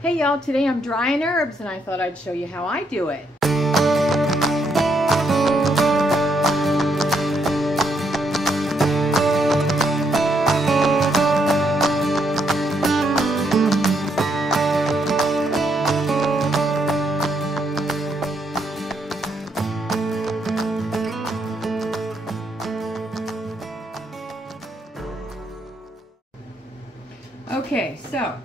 Hey y'all, today I'm drying herbs and I thought I'd show you how I do it. Okay, so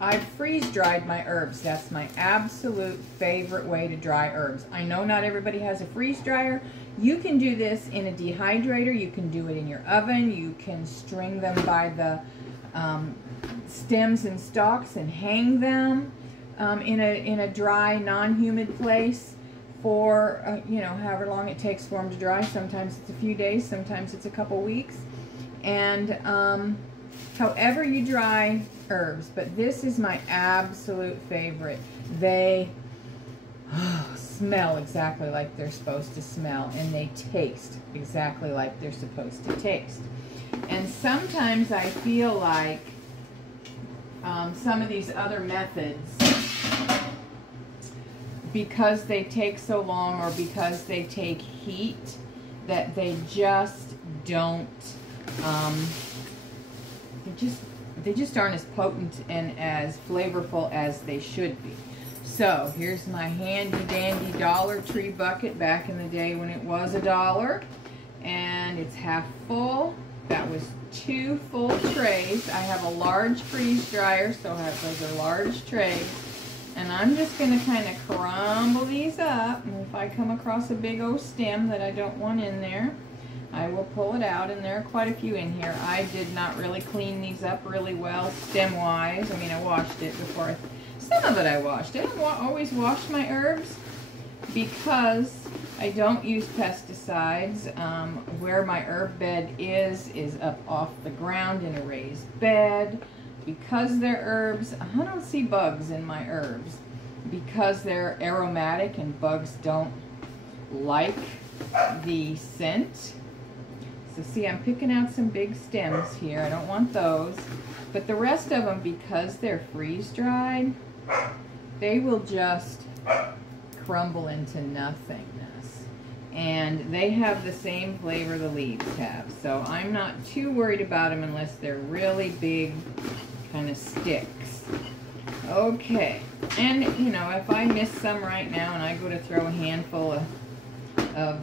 I've freeze dried my herbs. That's my absolute favorite way to dry herbs. I know not everybody has a freeze dryer. You can do this in a dehydrator. You can do it in your oven. You can string them by the stems and stalks and hang them in a dry, non-humid place for you know, however long it takes for them to dry. Sometimes it's a few days, sometimes it's a couple weeks. And however you dry herbs, but this is my absolute favorite. They smell exactly like they're supposed to smell, and they taste exactly like they're supposed to taste. And sometimes I feel like some of these other methods, because they take so long or because they take heat, that they just don't they just aren't as potent and as flavorful as they should be. So here's my handy dandy Dollar Tree bucket back in the day when it was $1, and it's half full. That was 2 full trays. I have a large freeze dryer, so those are large trays. And I'm just going to kind of crumble these up, and if I come across a big old stem that I don't want in there, I will pull it out, and there are quite a few in here. I did not really clean these up really well stem-wise. I mean, I washed it before. Some of it I washed. I don't always wash my herbs because I don't use pesticides. Where my herb bed is up off the ground in a raised bed. Because they're herbs, I don't see bugs in my herbs. Because they're aromatic and bugs don't like the scent. So see, I'm picking out some big stems here. I don't want those. But the rest of them, because they're freeze-dried, they will just crumble into nothingness. And they have the same flavor the leaves have. So I'm not too worried about them unless they're really big kind of sticks. Okay. And, you know, if I miss some right now and I go to throw a handful of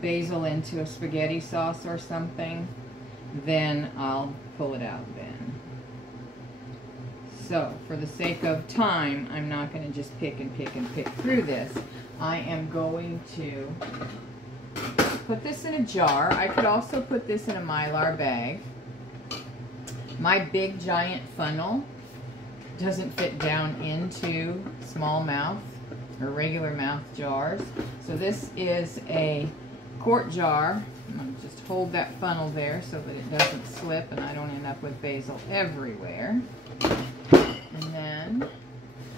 basil into a spaghetti sauce or something, then I'll pull it out then. So for the sake of time, I'm not going to just pick through this. I am going to put this in a jar. I could also put this in a Mylar bag. My big giant funnel doesn't fit down into small mouth or regular mouth jars. So this is a quart jar. I'm going to just hold that funnel there so that it doesn't slip and I don't end up with basil everywhere. And then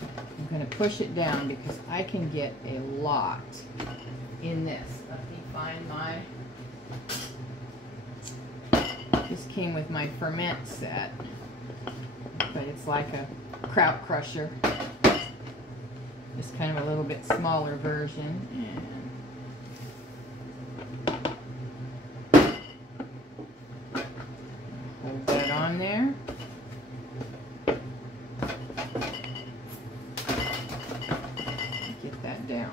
I'm going to push it down because I can get a lot in this. Let me find my... This came with my ferment set, but it's like a kraut crusher. Just kind of a little bit smaller version. And hold that on there. Get that down.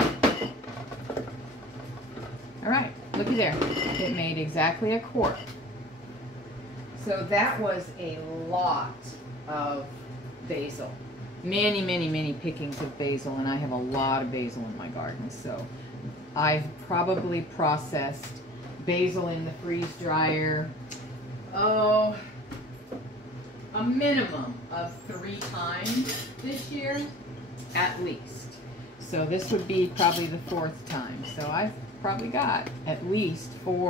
Alright, looky there. It made exactly a quart. So that was a lot of basil. Many, many, many pickings of basil, and I have a lot of basil in my garden. So I've probably processed basil in the freeze dryer, a minimum of 3 times this year, at least. So this would be probably the 4th time. So I've probably got at least 4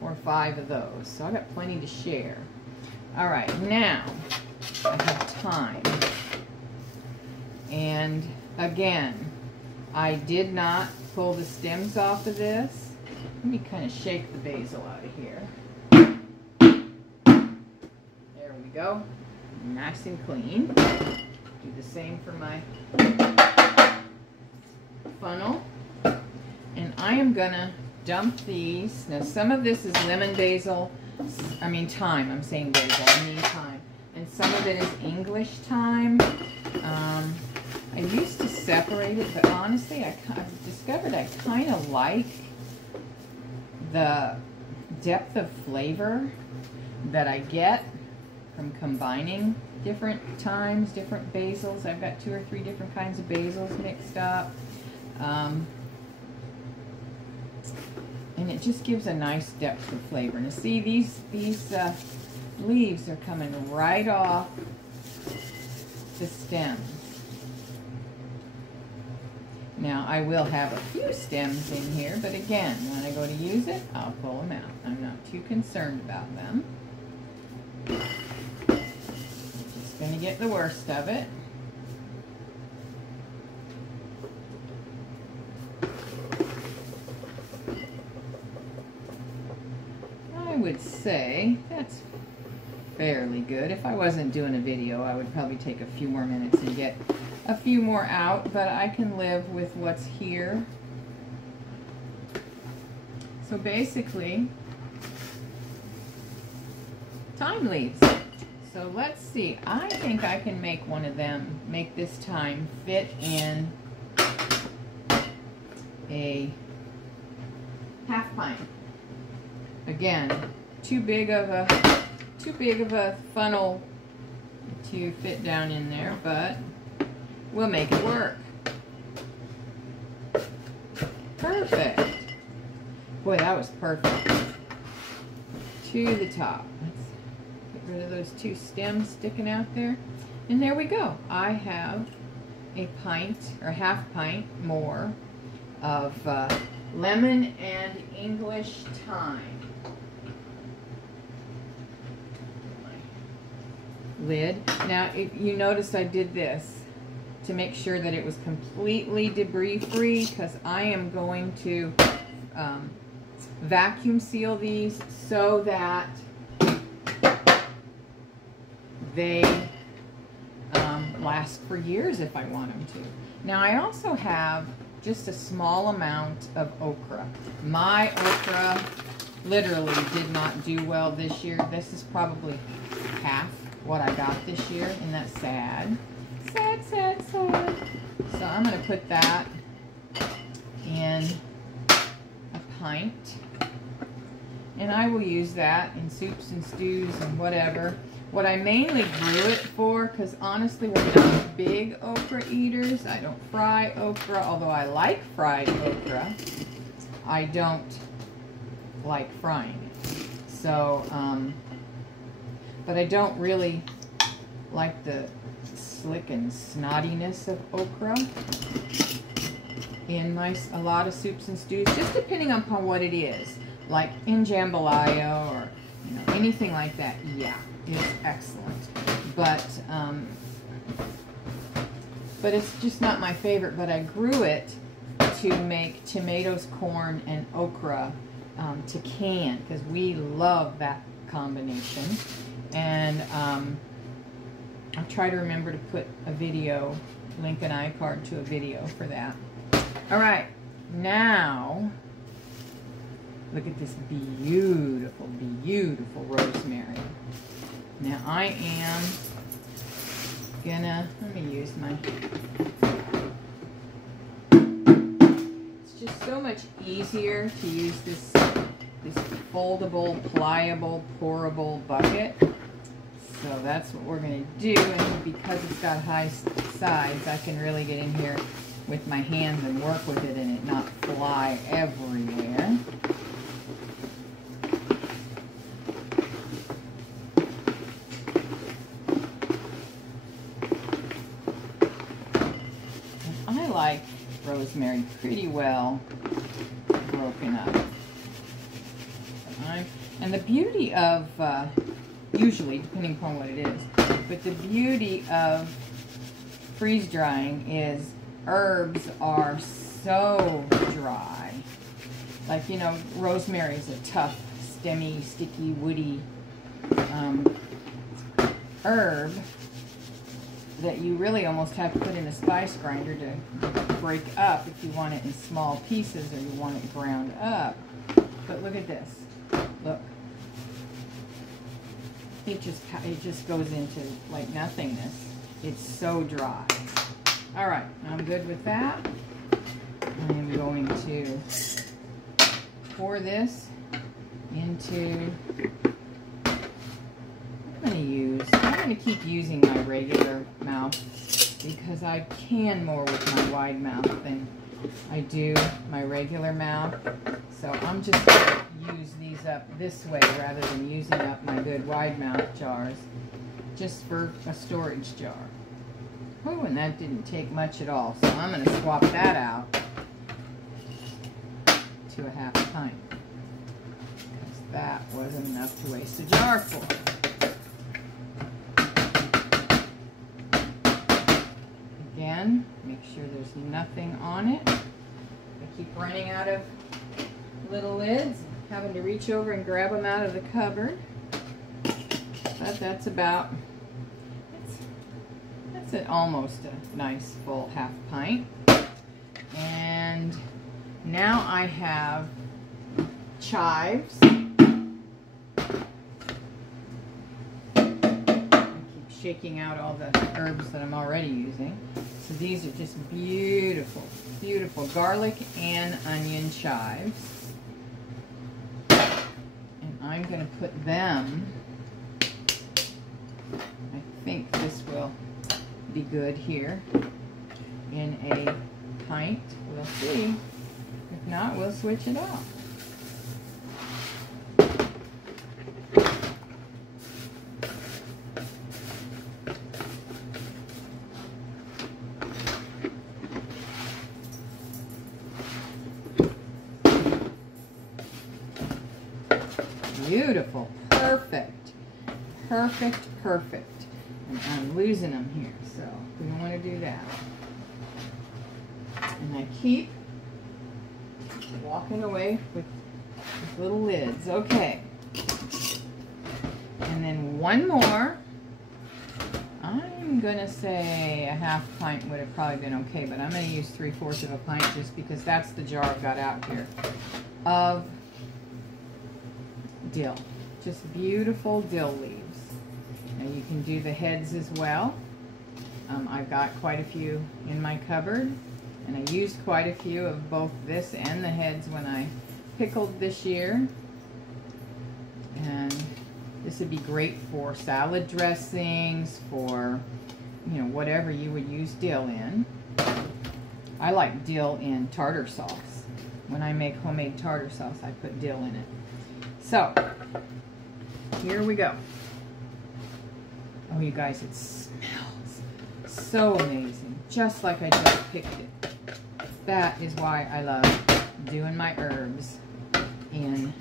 or 5 of those. So I've got plenty to share. All right, now I have thyme. And again, I did not pull the stems off of this. Let me kind of shake the basil out of here. There we go. nice and clean. Do the same for my funnel. And I am gonna dump these. Now some of this is lemon basil, thyme. I'm saying basil, I mean thyme. And some of it is English thyme. I used to separate it, but honestly, I've discovered I kind of like the depth of flavor that I get from combining different thymes, different basils. I've got 2 or 3 different kinds of basils mixed up. And it just gives a nice depth of flavor. Now see, these leaves are coming right off the stems. Now I will have a few stems in here, but again, when I go to use it, I'll pull them out. I'm not too concerned about them. Just going to get the worst of it. I would say that's fairly good. If I wasn't doing a video, I would probably take a few more minutes and get a few more out, but I can live with what's here. So basically, thyme leaves. So let's see, I think I can make one of them, make this thyme fit in a half pint. Again, too big of a funnel to fit down in there, but we'll make it work. Perfect. Boy, that was perfect. To the top. Let's get rid of those 2 stems sticking out there. And there we go. I have a pint or half pint more of lemon and English thyme. Lid. Now, if you notice, I did this to make sure that it was completely debris free, because I am going to vacuum seal these so that they last for years if I want them to. Now I also have just a small amount of okra. My okra literally did not do well this year. This is probably half what I got this year, and that's sad. Sad, sad, sad. So I'm going to put that in a pint, and I will use that in soups and stews and whatever. What I mainly grew it for, because honestly we're not big okra eaters. I don't fry okra, although I like fried okra. I don't like frying it. So, but I don't really like the slick and snottiness of okra in a lot of soups and stews, just depending upon what it is. Like in jambalaya or anything like that, yeah, it's excellent. But it's just not my favorite. But I grew it to make tomatoes, corn, and okra to can, because we love that combination. And I'll try to remember to put a video, link an iCard to a video for that. All right, now look at this beautiful, beautiful rosemary. Now I am gonna, let me use my, it's just so much easier to use this foldable, pliable, pourable bucket. So that's what we're going to do, and because it's got high sides, I can really get in here with my hands and work with it and it not fly everywhere. And I like rosemary pretty well broken up. And the beauty of, usually, depending upon what it is, but the beauty of freeze drying is herbs are so dry. Like, rosemary is a tough, stemmy, sticky, woody herb, that you really almost have to put in a spice grinder to break up if you want it in small pieces or you want it ground up. But look at this. Look. It just goes into like nothingness. It's so dry. All right, I'm good with that. I'm going to pour this into, I'm going to keep using my regular mouth because I can more with my wide mouth than I do my regular mouth. So I'm just going to use these up this way rather than using up my good wide mouth jars just for a storage jar. Oh, and that didn't take much at all. So I'm going to swap that out to a half pint because that wasn't enough to waste a jar for. Again, make sure there's nothing on it. I keep running out of little lids, having to reach over and grab them out of the cupboard. But that's about, that's at almost a nice full half pint. And now I have chives. Shaking out all the herbs that I'm already using. So these are just beautiful, beautiful garlic and onion chives. And I'm going to put them, I think this will be good here, in a pint. We'll see. If not, we'll switch it off. Beautiful. Perfect. Perfect, perfect. And I'm losing them here, so we don't want to do that. And I keep walking away with little lids. Okay. And then one more. I'm going to say a half pint would have probably been okay, but I'm going to use 3/4 of a pint just because that's the jar I've got out here of dill. Just beautiful dill leaves. Now you can do the heads as well. I've got quite a few in my cupboard, and I used quite a few of both this and the heads when I pickled this year. And this would be great for salad dressings, for, you know, whatever you would use dill in. I like dill in tartar sauce. When I make homemade tartar sauce, I put dill in it. So, here we go. Oh, you guys, it smells so amazing. Just like I just picked it. That is why I love doing my herbs in.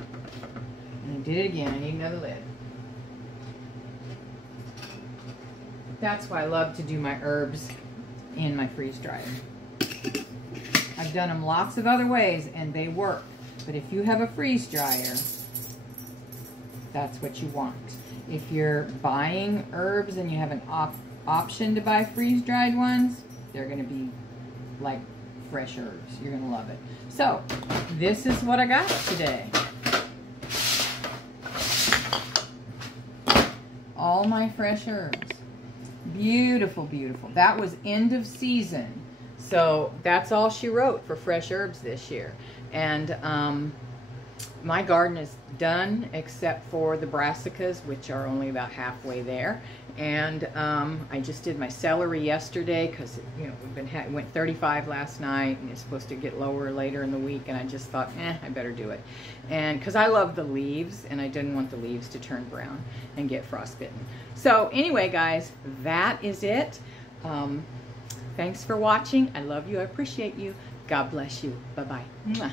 And I did it again. I need another lid. That's why I love to do my herbs in my freeze dryer. I've done them lots of other ways and they work. But if you have a freeze dryer, that's what you want. If you're buying herbs and you have an option to buy freeze-dried ones, they're going to be like fresh herbs. You're going to love it. So, this is what I got today. All my fresh herbs. Beautiful, beautiful. That was end of season. So, that's all she wrote for fresh herbs this year. And, my garden is done except for the brassicas, which are only about halfway there. And I just did my celery yesterday because, you know, it went 35 last night and it's supposed to get lower later in the week. And I just thought, I better do it. And because I love the leaves and I didn't want the leaves to turn brown and get frostbitten. So anyway, guys, that is it. Thanks for watching. I love you. I appreciate you. God bless you. Bye-bye.